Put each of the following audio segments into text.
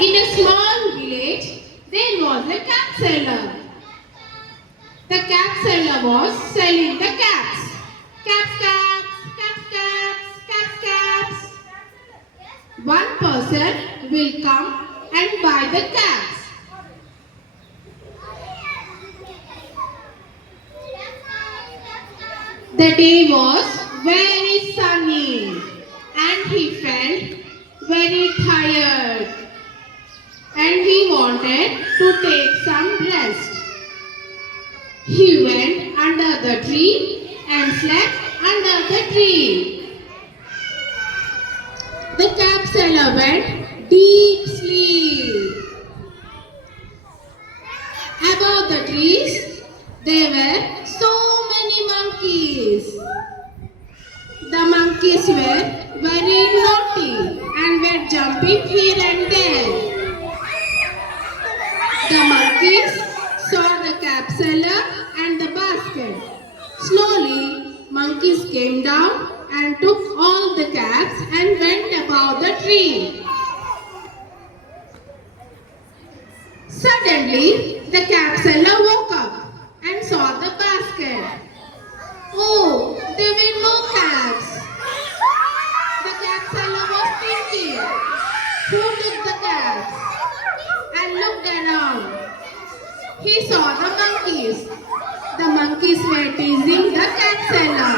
In a small village, there was a cap seller. The cap seller was selling the caps. Caps, caps, caps, caps, caps, caps. One person will come and buy the caps. The day was very sunny and he felt very tired and he wanted to take some rest. He went under the tree and slept under the tree. The cap seller went deep sleep. Above the trees, there were so many monkeys. The monkeys were very naughty and were jumping here and there. The monkeys saw the cap seller and the basket. Slowly, monkeys came down and took all the caps and went above the tree. Suddenly, the cap seller woke up and saw the basket. Oh, there were no caps. The cap seller was thinking, who took the caps? And looked around. He saw the monkeys. The monkeys were teasing the cap seller.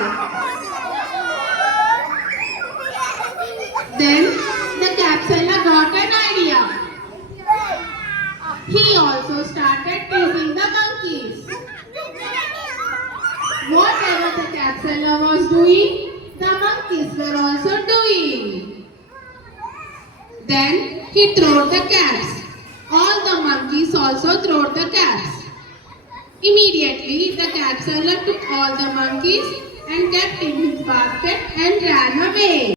Then the cap seller got an idea. He also started teasing the monkeys. Whatever the cap seller was doing, the monkeys were also doing. Then he threw the caps. All the monkeys also threw the caps. Immediately, the cap seller took all the monkeys and kept in his basket and ran away.